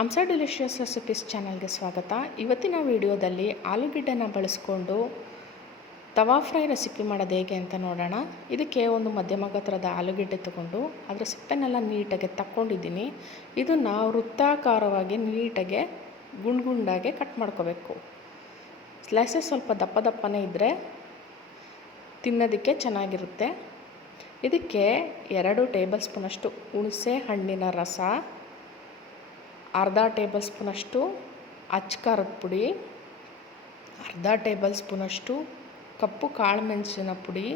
ಹಂಸ delicious recipes ಚಾನಲ್ಗೆ ಸ್ವಾಗತ. ಇವತ್ತಿನ ವಿಡಿಯೋದಲ್ಲಿ ಆಲೂಗೆಡ್ಡೆನ ಬಳಸ್ಕೊಂಡು ತವಾ ಫ್ರೈ ರೆಸಿಪಿ ಮಾಡೋದು ಹೇಗೆ ಅಂತ ನೋಡೋಣ. ಇದಕ್ಕೆ ಒಂದು ಮಧ್ಯಮ ಗಾತ್ರದ ಆಲೂಗೆಡ್ಡೆ ತೊಗೊಂಡು ಅದರ ಸಿಪ್ಪೆನೆಲ್ಲ ನೀಟಾಗಿ ತಕ್ಕೊಂಡಿದ್ದೀನಿ. ಇದನ್ನು ವೃತ್ತಾಕಾರವಾಗಿ ನೀಟಾಗಿ ಗುಂಡಾಗಿ ಕಟ್ ಮಾಡ್ಕೋಬೇಕು. ಸ್ಲೈಸಸ್ ಸ್ವಲ್ಪ ದಪ್ಪ ದಪ್ಪನೇ ಇದ್ದರೆ ತಿನ್ನೋದಕ್ಕೆ ಚೆನ್ನಾಗಿರುತ್ತೆ. ಇದಕ್ಕೆ 2 ಟೇಬಲ್ ಸ್ಪೂನಷ್ಟು ಹುಣಸೆ ಹಣ್ಣಿನ ರಸ, ಅರ್ಧ ಟೇಬಲ್ ಸ್ಪೂನಷ್ಟು ಅಚ್ಚ ಖಾರದ ಪುಡಿ, ಅರ್ಧ ಟೇಬಲ್ ಸ್ಪೂನಷ್ಟು ಕಪ್ಪು ಕಾಳು ಮೆಣಸಿನ ಪುಡಿ,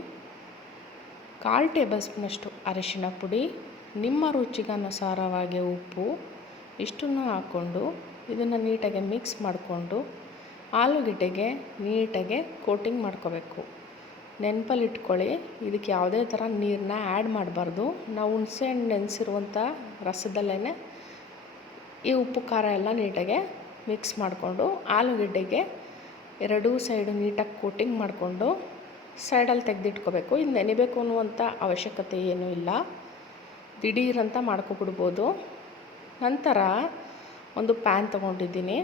1/4 ಟೇಬಲ್ ಸ್ಪೂನಷ್ಟು ಅರಿಶಿನ ಪುಡಿ, ನಿಮ್ಮ ರುಚಿಗನುಸಾರವಾಗಿ ಉಪ್ಪು ಇಷ್ಟನ್ನು ಹಾಕ್ಕೊಂಡು ಇದನ್ನು ನೀಟಾಗಿ ಮಿಕ್ಸ್ ಮಾಡಿಕೊಂಡು ಆಲೂಗೆಡ್ಡೆಗೆ ನೀಟಾಗಿ ಕೋಟಿಂಗ್ ಮಾಡ್ಕೋಬೇಕು. ನೆನಪಲ್ಲಿ ಇಟ್ಕೊಳ್ಳಿ, ಇದಕ್ಕೆ ಯಾವುದೇ ಥರ ನೀರನ್ನ ಆ್ಯಡ್ ಮಾಡಬಾರ್ದು. ನಾವು ಹುಣಸೆ ಹಣ್ಣು ನೆನೆಸಿರುವಂಥ ರಸದಲ್ಲೇ ಈ ಉಪ್ಪು ಖಾರ ಎಲ್ಲ ನೀಟಾಗಿ ಮಿಕ್ಸ್ ಮಾಡಿಕೊಂಡು ಆಲೂಗೆಡ್ಡೆಗೆ 2 ಸೈಡು ನೀಟಾಗಿ ಕೋಟಿಂಗ್ ಮಾಡಿಕೊಂಡು ಸೈಡಲ್ಲಿ ತೆಗೆದಿಟ್ಕೋಬೇಕು. ಇದು ನೆನೆಬೇಕು ಅನ್ನುವಂಥ ಅವಶ್ಯಕತೆ ಏನೂ ಇಲ್ಲ, ದಿಢೀರಂತ ಮಾಡ್ಕೊಬಿಡ್ಬೋದು. ನಂತರ ಒಂದು ಪ್ಯಾನ್ ತೊಗೊಂಡಿದ್ದೀನಿ.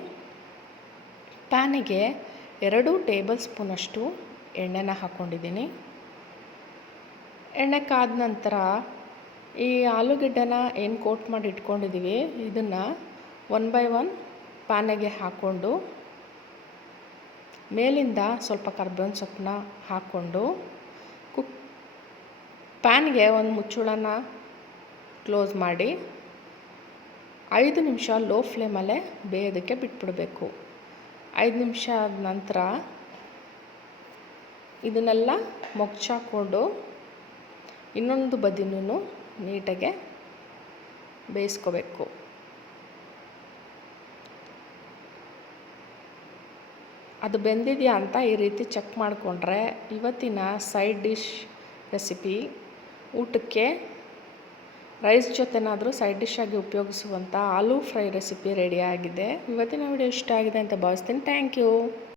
ಪ್ಯಾನಿಗೆ 2 ಟೇಬಲ್ ಸ್ಪೂನಷ್ಟು ಎಣ್ಣೆನ ಹಾಕ್ಕೊಂಡಿದ್ದೀನಿ. ಎಣ್ಣೆ ಕಾದ ನಂತರ ಈ ಆಲೂಗೆಡ್ಡೆನ ಏನು ಕೋಟ್ ಮಾಡಿ ಇಟ್ಕೊಂಡಿದ್ದೀವಿ ಇದನ್ನು 1 by 1 ಪ್ಯಾನಿಗೆ ಹಾಕ್ಕೊಂಡು ಮೇಲಿಂದ ಸ್ವಲ್ಪ ಕರ್ಬೇವಿನ ಸೊಪ್ಪನ್ನ ಹಾಕ್ಕೊಂಡು ಪ್ಯಾನ್ಗೆ ಒಂದು ಮುಚ್ಚಳನ ಕ್ಲೋಸ್ ಮಾಡಿ 5 ನಿಮಿಷ ಲೋ ಫ್ಲೇಮಲ್ಲೇ ಬೇಯೋದಕ್ಕೆ ಬಿಟ್ಬಿಡಬೇಕು. 5 ನಿಮಿಷ ಆದ ನಂತರ ಇದನ್ನೆಲ್ಲ ಮೊಗ್ಚಾಕೊಂಡು ಇನ್ನೊಂದು ಬದಿನೂ ನೀಟಾಗೆ ಬೇಯಿಸ್ಕೋಬೇಕು. ಅದು ಬೆಂದಿದೆಯಾ ಅಂತ ಈ ರೀತಿ ಚೆಕ್ ಮಾಡಿಕೊಂಡ್ರೆ ಇವತ್ತಿನ ಸೈಡ್ ಡಿಶ್ ರೆಸಿಪಿ ಊಟಕ್ಕೆ ರೈಸ್ ಜೊತೆನಾದರೂ ಸೈಡ್ ಡಿಶ್ ಆಗಿ ಉಪಯೋಗಿಸುವಂಥ ಆಲೂ ಫ್ರೈ ರೆಸಿಪಿ ರೆಡಿಯಾಗಿದೆ. ಇವತ್ತಿನ ವಿಡಿಯೋ ಇಷ್ಟ ಆಗಿದೆ ಅಂತ ಭಾವಿಸ್ತೀನಿ. Thank you.